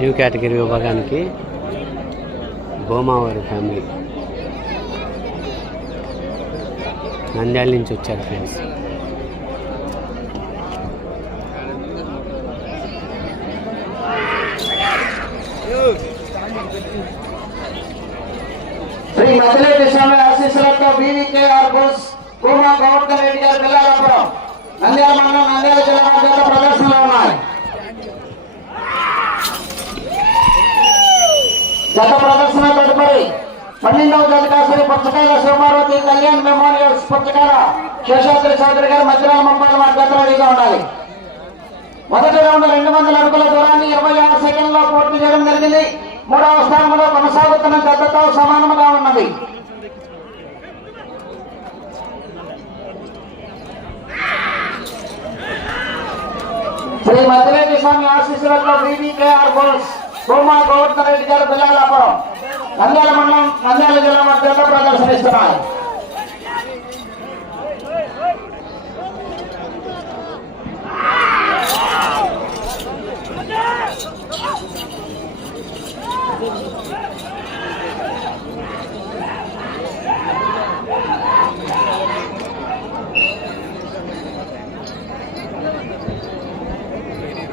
New category విభాగానికి భూమావారి family. Nandyal నుంచి వచ్చారు ఫ్రెండ్స్. శ్రీ మధ్యలేటి స్వామి ఆశీస్సులతో బీవీకేఆర్ బోస్ కూమా గౌడ్కర్ రెడ్డి గారు పిల్లాలపురం నంద్యాల మండలం నంద్యాల జిల్లా మధ్యలో ప్రదర్శనలో ఉన్నాయి గత ప్రదర్శన తదుపరి పన్నెండవ జత కాసరి పుచ్చకాయల సోమావతి కళ్యాణ్ మెమోరియల్స్ పుచ్చకాయ శేషాద్రి చౌదరి గారు మధ్యలో ముప్పై వారి రెడీగా ఉండాలి. మొదటి రౌండ్ రెండు వందల అడుగుల దూరాన్ని ఇరవై ఆరు సెకండ్లో పూర్తి చేయడం జరిగింది. మూడవ స్థానంలో కొనసాగుతున్న జతతో సమానముగా ఉన్నది. శ్రీ మధ్యలేటి స్వామి ఆశీస్సులతో బీబీకేఆర్ బోస్ భూమా గోవర్ధన్ రెడ్డి గారు పిల్లాలాపురం. నంద్యాల మండలం నంద్యాల జిల్లా మధ్యలో ప్రదర్శనిస్తున్నాయి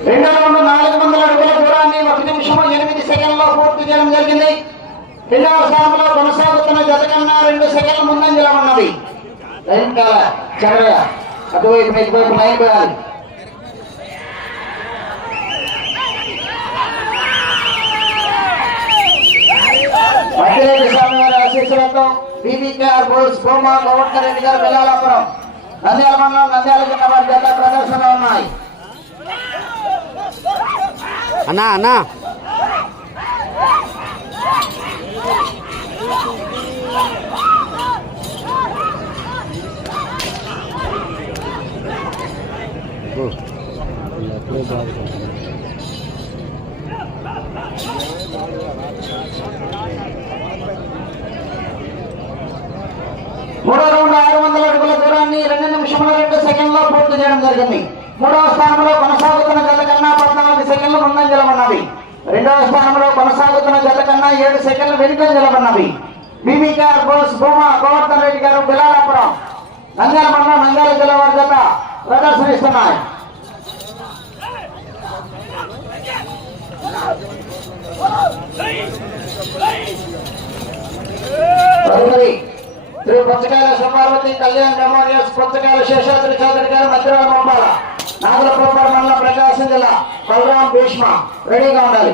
రెండో రౌండ్ నాలుగు వందల అడుగుల దూరాన్ని ఒక నిమిషం ఎనిమిది సెకండ్లో పూర్తి చేయడం జరిగింది రెండవ స్థానంలో కొనసాగుతున్న జత కన్నా రెండు సెకండ్ల ముందంజలో ఉన్నది. లైన్ అటువైపు ఇటువైపు లైన్ మధ్యరేటి స్వామి వారి ఆశీస్సులతో బీబీకేఆర్ బోల్స్ భూమా గౌడ్కర్ రెడ్డి గారు వెళ్ళాలపురం నంద్యాల మండలం నంద్యాల జిల్లా వారి జత ఉన్నాయి. అన్నా అన్నా. అప్పుడే మూడో రౌండ్ ఆరు వందల అడుగుల దూరాన్ని రెండు నిమిషముల రెండు సెకండ్లో పూర్తి చేయడం జరిగింది. మూడవ స్థానంలో కొనసాగుతున్న జత కన్నా పద్నాలుగు సెకండ్లు ముందని ఉన్నది రెండవ స్థానంలో కొనసాగుతున్న జత కన్నా ఏడు సెకండ్లు వెనుక ఉన్నది బీబీకేఆర్ బోస్ భూమా గోవర్ధన్ రెడ్డి గారు బిలాలాపురం నంద్యాల జిల్లా వారి జత ప్రదర్శనిస్తున్నాయి తదుపరి శ్రీ పుస్తకాల సుబ్బారవతి కళ్యాణ్ మెమోరియల్స్ పుస్తకాల శేషాద్రి చౌదరి గారు మధ్యలో పంపాల నాగలపురం మండలం ప్రకాశం జిల్లా బలరాం భీష్మ. రెడీగా ఉండాలి.